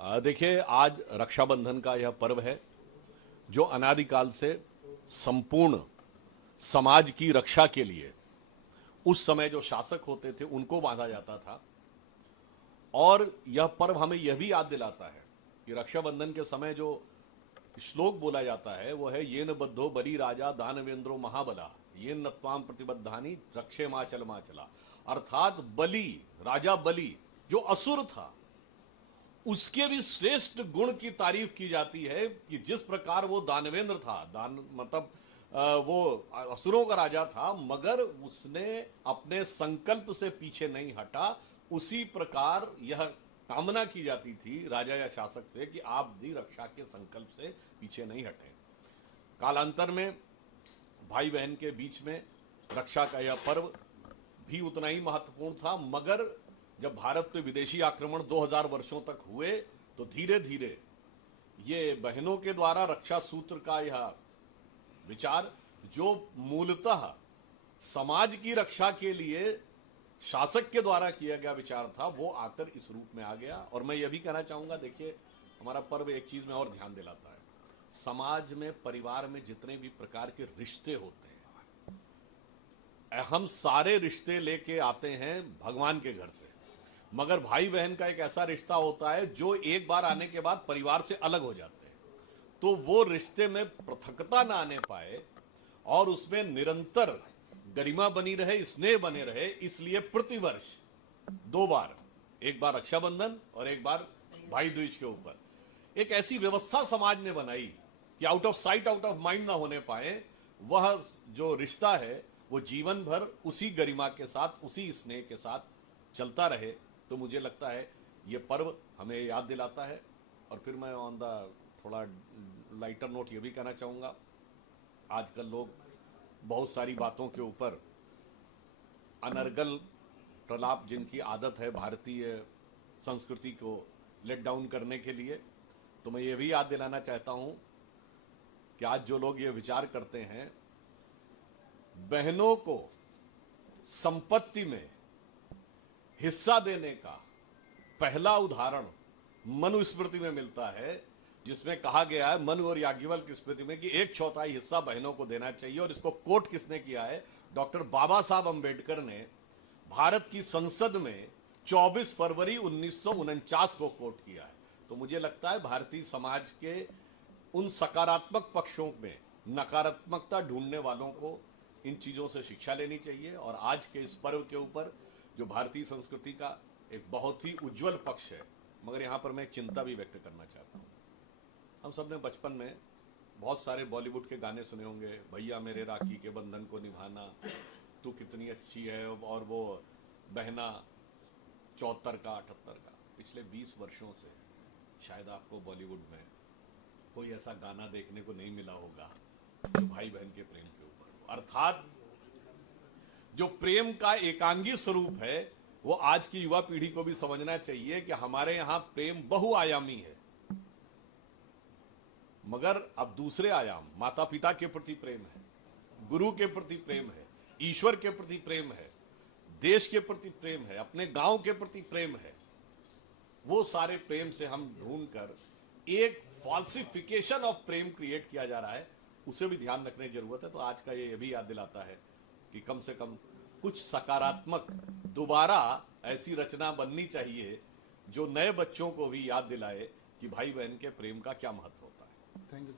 देखिए, आज रक्षाबंधन का यह पर्व है जो अनादिकाल से संपूर्ण समाज की रक्षा के लिए उस समय जो शासक होते थे उनको बांधा जाता था। और यह पर्व हमें यह भी याद दिलाता है कि रक्षाबंधन के समय जो श्लोक बोला जाता है वो है येन बद्धो बलि राजा दानवेंद्रो महाबला येन नत्वाम प्रतिबद्धानी रक्षे माचल माचला। अर्थात बलि, राजा बलि जो असुर था, उसके भी श्रेष्ठ गुण की तारीफ की जाती है कि जिस प्रकार वो दानवेंद्र था, दान मतलब वो असुरों का राजा था, मगर उसने अपने संकल्प से पीछे नहीं हटा। उसी प्रकार यह कामना की जाती थी राजा या शासक से कि आप भी रक्षा के संकल्प से पीछे नहीं हटें। कालांतर में भाई बहन के बीच में रक्षा का यह पर्व भी उतना ही महत्वपूर्ण था, मगर जब भारत पे विदेशी आक्रमण 2000 वर्षों तक हुए तो धीरे धीरे ये बहनों के द्वारा रक्षा सूत्र का यह विचार, जो मूलतः समाज की रक्षा के लिए शासक के द्वारा किया गया विचार था, वो आकर इस रूप में आ गया। और मैं यह भी कहना चाहूंगा, देखिए, हमारा पर्व एक चीज में और ध्यान दिलाता है। समाज में, परिवार में जितने भी प्रकार के रिश्ते होते हैं, हम सारे रिश्ते लेके आते हैं भगवान के घर से, मगर भाई बहन का एक ऐसा रिश्ता होता है जो एक बार आने के बाद परिवार से अलग हो जाते हैं। तो वो रिश्ते में पृथकता ना आने पाए और उसमें निरंतर गरिमा बनी रहे, स्नेह बने रहे, इसलिए प्रतिवर्ष 2 बार, एक बार रक्षाबंधन और एक बार भाई दूज के ऊपर एक ऐसी व्यवस्था समाज ने बनाई कि out of sight out of mind ना होने पाए। वह जो रिश्ता है वो जीवन भर उसी गरिमा के साथ, उसी स्नेह के साथ चलता रहे। तो मुझे लगता है ये पर्व हमें याद दिलाता है। और फिर मैं ऑन द थोड़ा लाइटर नोट ये भी कहना चाहूँगा, आजकल लोग बहुत सारी बातों के ऊपर अनर्गल प्रलाप, जिनकी आदत है भारतीय संस्कृति को लेट डाउन करने के लिए, तो मैं ये भी याद दिलाना चाहता हूँ कि आज जो लोग ये विचार करते हैं, बहनों को संपत्ति में हिस्सा देने का पहला उदाहरण मनुस्मृति में मिलता है, जिसमें कहा गया है, मनु और याज्ञवल्क्य की स्मृति में, कि 1/4 हिस्सा बहनों को देना चाहिए। और इसको कोट किसने किया है? डॉक्टर बाबा साहब अंबेडकर ने भारत की संसद में 24 फरवरी 1949 को कोट किया है। तो मुझे लगता है भारतीय समाज के उन सकारात्मक पक्षों में नकारात्मकता ढूंढने वालों को इन चीजों से शिक्षा लेनी चाहिए। और आज के इस पर्व के ऊपर जो भारतीय संस्कृति का एक बहुत ही उज्जवल पक्ष है, मगर यहां पर मैं एक चिंता भी व्यक्त करना चाहता हूं। हम सब ने बचपन में बहुत सारे बॉलीवुड के गाने सुने होंगे, भैया मेरे राखी के बंधन को निभाना, तू कितनी अच्छी है, और वो बहना 74 का 78 का। पिछले 20 वर्षों से शायद आपको बॉलीवुड में कोई ऐसा गाना देखने को नहीं मिला होगा जो भाई बहन के प्रेम के ऊपर हो। अर्थात जो प्रेम का एकांगी स्वरूप है, वो आज की युवा पीढ़ी को भी समझना चाहिए कि हमारे यहां प्रेम बहुआयामी है, मगर अब दूसरे आयाम, माता पिता के प्रति प्रेम है, गुरु के प्रति प्रेम है, ईश्वर के प्रति प्रेम है, देश के प्रति प्रेम है, अपने गांव के प्रति प्रेम है। वो सारे प्रेम से हम ढूंढकर एक फॉल्सिफिकेशन ऑफ प्रेम क्रिएट किया जा रहा है, उसे भी ध्यान रखने की जरूरत है। तो आज का ये भी याद दिलाता है कि कम से कम कुछ सकारात्मक दोबारा ऐसी रचना बननी चाहिए जो नए बच्चों को भी याद दिलाए कि भाई बहन के प्रेम का क्या महत्व होता है। Thank you.